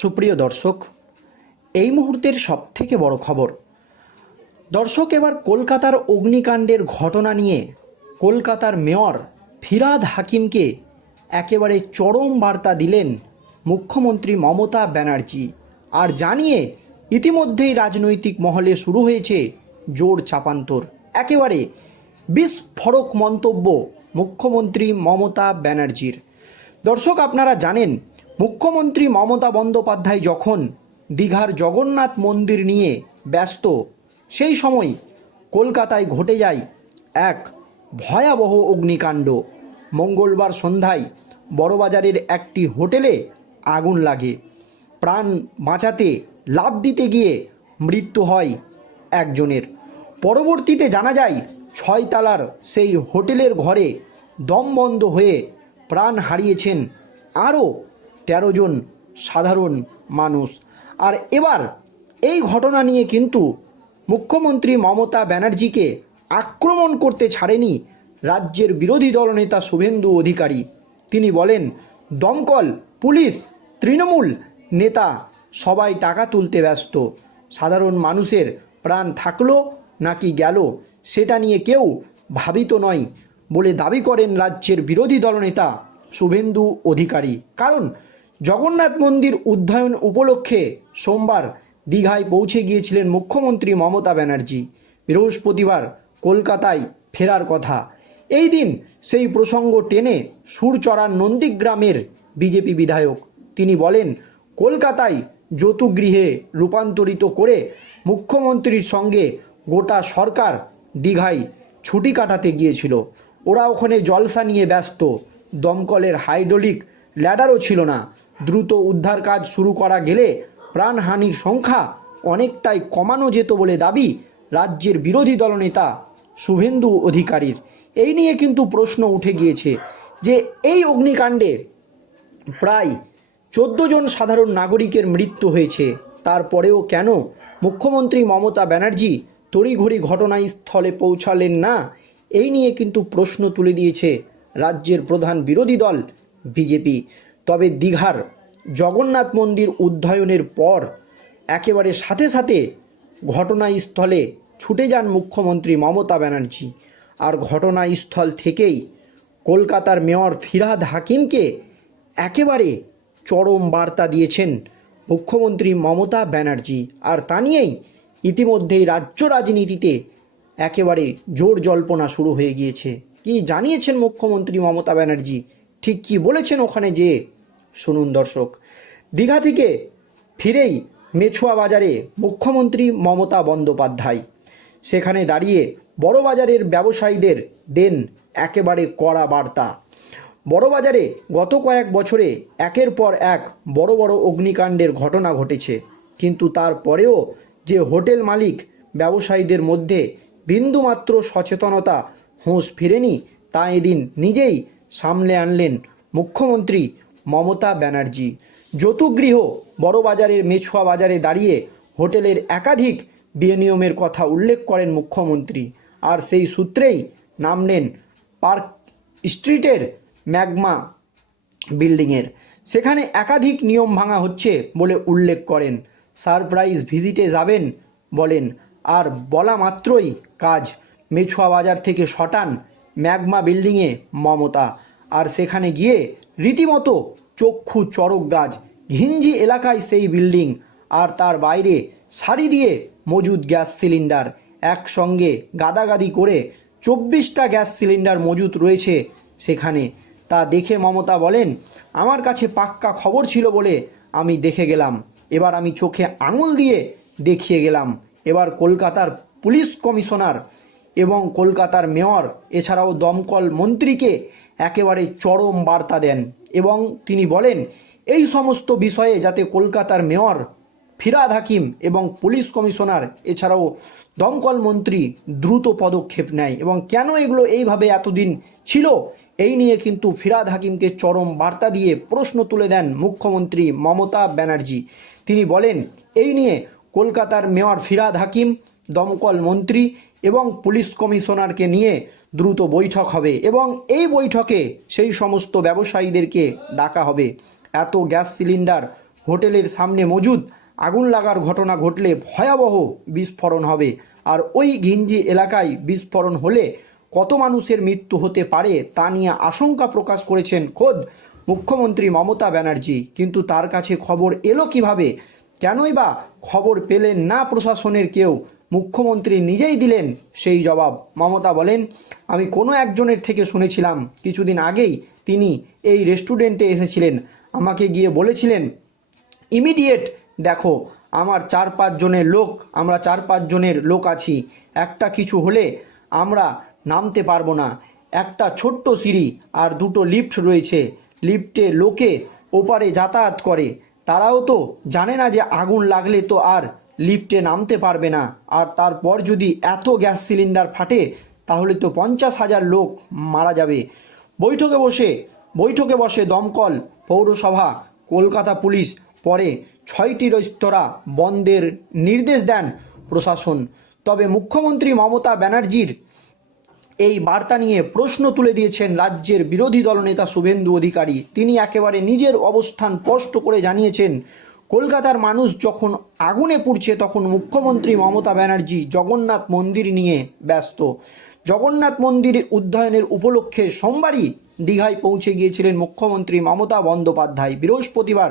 সুপ্রিয় দর্শক, এই মুহূর্তের সবথেকে বড় খবর। দর্শক, এবার কলকাতার অগ্নিকাণ্ডের ঘটনা নিয়ে কলকাতার মেয়র ফিরাদ হাকিমকে একেবারে চরম বার্তা দিলেন মুখ্যমন্ত্রী মমতা ব্যানার্জি আর জানিয়ে ইতিমধ্যেই রাজনৈতিক মহলে শুরু হয়েছে জোর চাপান্তর। একেবারে বিস্ফোরক মন্তব্য মুখ্যমন্ত্রী মমতা ব্যানার্জির। দর্শক, আপনারা জানেন মুখ্যমন্ত্রী মমতা বন্দ্যোপাধ্যায় যখন দীঘার জগন্নাথ মন্দির নিয়ে ব্যস্ত, সেই সময় কলকাতায় ঘটে যায় এক ভয়াবহ অগ্নিকাণ্ড। মঙ্গলবার সন্ধ্যায় বড়বাজারের একটি হোটেলে আগুন লাগে। প্রাণ বাঁচাতে লাভ দিতে গিয়ে মৃত্যু হয় একজনের। পরবর্তীতে জানা যায়, ছয়তলার সেই হোটেলের ঘরে দম বন্ধ হয়ে প্রাণ হারিয়েছেন আরও তেরো জন সাধারণ মানুষ। আর এবার এই ঘটনা নিয়ে কিন্তু মুখ্যমন্ত্রী মমতা ব্যানার্জিকে আক্রমণ করতে ছাড়েনি রাজ্যের বিরোধী দলনেতা শুভেন্দু অধিকারী। তিনি বলেন, দমকল, পুলিশ, তৃণমূল নেতা সবাই টাকা তুলতে ব্যস্ত। সাধারণ মানুষের প্রাণ থাকল নাকি গেল সেটা নিয়ে কেউ ভাবিত নয় বলে দাবি করেন রাজ্যের বিরোধী দলনেতা শুভেন্দু অধিকারী। কারণ জগন্নাথ মন্দির উদ্যায়ন উপলক্ষে সোমবার দীঘায় পৌঁছে গিয়েছিলেন মুখ্যমন্ত্রী মমতা ব্যানার্জি। বৃহস্পতিবার কলকাতায় ফেরার কথা। এই দিন সেই প্রসঙ্গ টেনে সুর চড়ান নন্দীগ্রামের বিজেপি বিধায়ক। তিনি বলেন, কলকাতায় যৌতুগৃহে রূপান্তরিত করে মুখ্যমন্ত্রীর সঙ্গে গোটা সরকার দীঘায় ছুটি কাটাতে গিয়েছিল। ওরা ওখানে জলসা নিয়ে ব্যস্ত। দমকলের হাইড্রোলিক ল্যাডারও ছিল না। দ্রুত উদ্ধার কাজ শুরু করা গেলে প্রাণহানির সংখ্যা অনেকটাই কমানো যেত বলে দাবি রাজ্যের বিরোধী দলনেতা শুভেন্দু অধিকারীর। এই নিয়ে কিন্তু প্রশ্ন উঠে গিয়েছে যে এই অগ্নিকাণ্ডে প্রায় চোদ্দ জন সাধারণ নাগরিকের মৃত্যু হয়েছে। তারপরেও কেন মুখ্যমন্ত্রী মমতা ব্যানার্জি তড়িঘড়ি ঘটনাস্থলে পৌঁছালেন না? এই নিয়ে কিন্তু প্রশ্ন তুলে দিয়েছে রাজ্যের প্রধান বিরোধী দল বিজেপি। তবে দীঘার জগন্নাথ মন্দির উদ্যায়নের পর একেবারে সাথে সাথে ঘটনাস্থলে ছুটে যান মুখ্যমন্ত্রী মমতা ব্যানার্জি। আর ঘটনাস্থল থেকেই কলকাতার মেয়র ফিরহাদ হাকিমকে একেবারে চরম বার্তা দিয়েছেন মুখ্যমন্ত্রী মমতা ব্যানার্জি। আর তা নিয়েই ইতিমধ্যেই রাজ্য রাজনীতিতে একেবারে জোর জল্পনা শুরু হয়ে গিয়েছে। কি জানিয়েছেন মুখ্যমন্ত্রী মমতা ব্যানার্জি? ঠিক কি বলেছেন ওখানে যে শুনুন দর্শক। দীঘা থেকে ফিরেই মেছুয়া বাজারে মুখ্যমন্ত্রী মমতা বন্দ্যোপাধ্যায়। সেখানে দাঁড়িয়ে বড়বাজারের ব্যবসায়ীদের দেন একেবারে কড়া বার্তা। বড়বাজারে গত কয়েক বছরে একের পর এক বড় বড় অগ্নিকাণ্ডের ঘটনা ঘটেছে। কিন্তু তারপরেও যে হোটেল মালিক ব্যবসায়ীদের মধ্যে বিন্দুমাত্র সচেতনতা, হুঁশ ফিরেনি, তা এদিন নিজেই সামলে আনলেন মুখ্যমন্ত্রী মমতা ব্যানার্জি। যতুগৃহ বড়বাজারের মেছুয়া বাজারে দাঁড়িয়ে হোটেলের একাধিক বিনিয়মের কথা উল্লেখ করেন মুখ্যমন্ত্রী। আর সেই সূত্রেই নাম নেন পার্ক স্ট্রিটের ম্যাগমা বিল্ডিংয়ের। সেখানে একাধিক নিয়ম ভাঙা হচ্ছে বলে উল্লেখ করেন। সারপ্রাইজ ভিজিটে যাবেন বলেন। আর বলা মাত্রই কাজ। মেছুয়া বাজার থেকে শটান ম্যাগমা বিল্ডিংয়ে মমতা। আর সেখানে গিয়ে রীতিমতো চক্ষু চড়ক গাছ, ঘিঞ্জি এলাকায় সেই বিল্ডিং আর তার বাইরে সারি দিয়ে মজুদ গ্যাস সিলিন্ডার। একসঙ্গে গাদাগাদি করে চব্বিশটা গ্যাস সিলিন্ডার মজুদ রয়েছে সেখানে। তা দেখে মমতা বলেন, আমার কাছে পাক্কা খবর ছিল বলে আমি দেখে গেলাম। এবার আমি চোখে আঙুল দিয়ে দেখিয়ে গেলাম। এবার কলকাতার পুলিশ কমিশনার এবং কলকাতার মেয়র, এছাড়াও দমকল মন্ত্রীকে একেবারে চরম বার্তা দেন এবং তিনি বলেন, এই সমস্ত বিষয়ে যাতে কলকাতার মেয়র ফিরাদ হাকিম এবং পুলিশ কমিশনার, এছাড়াও দমকল মন্ত্রী দ্রুত পদক্ষেপ নেয় এবং কেন এগুলো এইভাবে এতদিন ছিল, এই নিয়ে কিন্তু ফিরাদ হাকিমকে চরম বার্তা দিয়ে প্রশ্ন তুলে দেন মুখ্যমন্ত্রী মমতা ব্যানার্জি। তিনি বলেন, এই নিয়ে কলকাতার মেয়র ফিরাদ হাকিম দমকল মন্ত্রী এবং পুলিশ কমিশনারকে নিয়ে দ্রুত বৈঠক হবে এবং এই বৈঠকে সেই সমস্ত ব্যবসায়ীদেরকে ডাকা হবে। এত গ্যাস সিলিন্ডার হোটেলের সামনে মজুদ, আগুন লাগার ঘটনা ঘটলে ভয়াবহ বিস্ফোরণ হবে। আর ওই ঘিঞ্জি এলাকায় বিস্ফোরণ হলে কত মানুষের মৃত্যু হতে পারে তা নিয়ে আশঙ্কা প্রকাশ করেছেন খোদ মুখ্যমন্ত্রী মমতা ব্যানার্জি। কিন্তু তার কাছে খবর এলো কীভাবে? কেনই বা খবর পেলেন না প্রশাসনের কেউ? মুখ্যমন্ত্রী নিজেই দিলেন সেই জবাব। মমতা বলেন, আমি কোনো একজনের থেকে শুনেছিলাম, কিছুদিন আগেই তিনি এই রেস্টুরেন্টে এসেছিলেন। আমাকে গিয়ে বলেছিলেন, ইমিডিয়েট দেখো, আমার চার পাঁচ জনের লোক, আমরা চার পাঁচ জনের লোক আছি। একটা কিছু হলে আমরা নামতে পারব না। একটা ছোট্ট সিঁড়ি আর দুটো লিফট রয়েছে। লিফটে লোকে ওপারে যাতায়াত করে। তারাও তো জানে না যে আগুন লাগলে তো আর লিফটে নামতে পারবে না। আর তারপর যদি এত গ্যাস সিলিন্ডার ফাটে, তাহলে তো পঞ্চাশ হাজার লোক মারা যাবে। বৈঠকে বসে বৈঠকে বসে দমকল, পৌরসভা, কলকাতা পুলিশ, পরে ছয়টি রেস্তোরাঁ বন্ধের নির্দেশ দেন প্রশাসন। তবে মুখ্যমন্ত্রী মমতা ব্যানার্জির এই বার্তা নিয়ে প্রশ্ন তুলে দিয়েছেন রাজ্যের বিরোধী দলনেতা শুভেন্দু অধিকারী। তিনি একেবারে নিজের অবস্থান স্পষ্ট করে জানিয়েছেন কলকাতার মানুষ যখন আগুনে পুড়ছে, তখন মুখ্যমন্ত্রী মমতা ব্যানার্জি জগন্নাথ মন্দির নিয়ে ব্যস্ত। জগন্নাথ মন্দির উদ্যায়নের উপলক্ষে সোমবারই দীঘায় পৌঁছে গিয়েছিলেন মুখ্যমন্ত্রী মমতা বন্দ্যোপাধ্যায়। বৃহস্পতিবার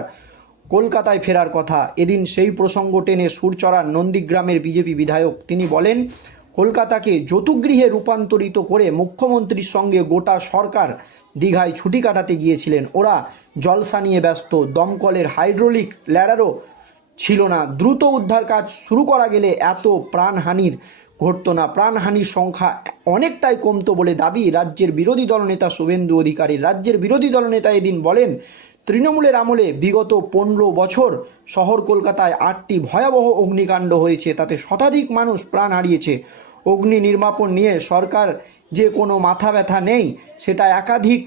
কলকাতায় ফেরার কথা। এদিন সেই প্রসঙ্গ টেনে সুর চড়ান নন্দীগ্রামের বিজেপি বিধায়ক। তিনি বলেন কলকাতাকে যতুগৃহে রূপান্তরিত করে মুখ্যমন্ত্রীর সঙ্গে গোটা সরকার দীঘায় ছুটি কাটাতে গিয়েছিলেন। ওরা জলসা নিয়ে ব্যস্ত। দমকলের হাইড্রোলিক ল্যাডারও ছিল না। দ্রুত উদ্ধার কাজ শুরু করা গেলে এত প্রাণহানির ঘটতো না। প্রাণহানির সংখ্যা অনেকটাই কমতো বলে দাবি রাজ্যের বিরোধী দলনেতা শুভেন্দু অধিকারী রাজ্যের বিরোধী দলনেতা এদিন বলেন তৃণমূলের আমলে বিগত পনেরো বছর শহর কলকাতায় আটটি ভয়াবহ অগ্নিকাণ্ড হয়েছে, তাতে শতাধিক মানুষ প্রাণ হারিয়েছে। অগ্নি নির্মাপন নিয়ে সরকার যে কোনো মাথা ব্যথা নেই, সেটা একাধিক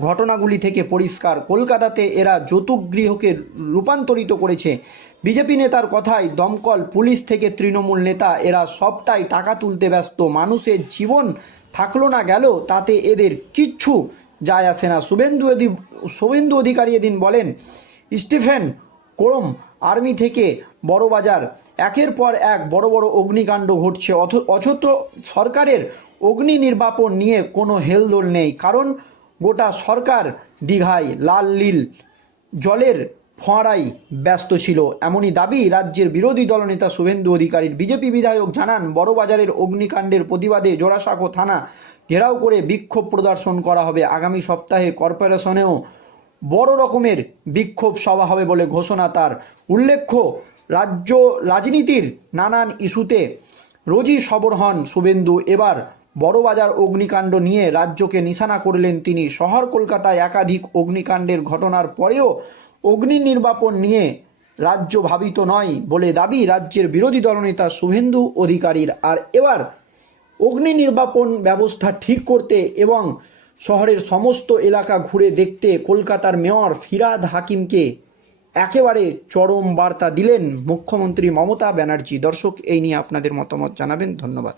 ঘটনাগুলি থেকে পরিষ্কার। কলকাতাতে এরা যৌতুকগৃহকে রূপান্তরিত করেছে। বিজেপি নেতার কথায় দমকল, পুলিশ থেকে তৃণমূল নেতা, এরা সবটাই টাকা তুলতে ব্যস্ত। মানুষের জীবন থাকল না গেল, তাতে এদের কিচ্ছু যায় আসে না। শুভেন্দু শুভেন্দু অধিকারী এদিন বলেন, স্টিফেন কোরম আর্মি থেকে বড় বাজার। একের পর এক বড় বড় অগ্নিকাণ্ড ঘটছে। অথ অথচ সরকারের অগ্নি নির্বাপন নিয়ে কোনো হেলদোল নেই। কারণ গোটা সরকার দীঘায়, লাল লীল, জলের ফোয়ারাই ব্যস্ত ছিল। এমনই দাবি রাজ্যের বিরোধী দলনেতা শুভেন্দু অধিকারীর। বিজেপি বিধায়ক জানান, বড়বাজারের অগ্নিকাণ্ডের প্রতিবাদে জোড়াসাঁকো থানা ঘেরাও করে বিক্ষোভ প্রদর্শন করা হবে। আগামী সপ্তাহে কর্পোরেশনেও বড় রকমের বিক্ষোভ সভা হবে বলে ঘোষণা তার। উল্লেখ্য, রাজ্য রাজনীতির নানান ইস্যুতে রোজই সবর হন শুভেন্দু। এবার বড়বাজার অগ্নিকাণ্ড নিয়ে রাজ্যকে নিশানা করলেন তিনি। শহর কলকাতায় একাধিক অগ্নিকাণ্ডের ঘটনার পরেও অগ্নি নির্বাপন নিয়ে রাজ্য ভাবিত নয় বলে দাবি রাজ্যের বিরোধী দলনেতা শুভেন্দু অধিকারীর। আর এবার অগ্নি নির্বাপন ব্যবস্থা ঠিক করতে এবং শহরের সমস্ত এলাকা ঘুরে দেখতে কলকাতার মেয়র ফিরাদ হাকিমকে একেবারে চরম বার্তা দিলেন মুখ্যমন্ত্রী মমতা ব্যানার্জি। দর্শক, এই নিয়ে আপনাদের মতামত জানাবেন। ধন্যবাদ।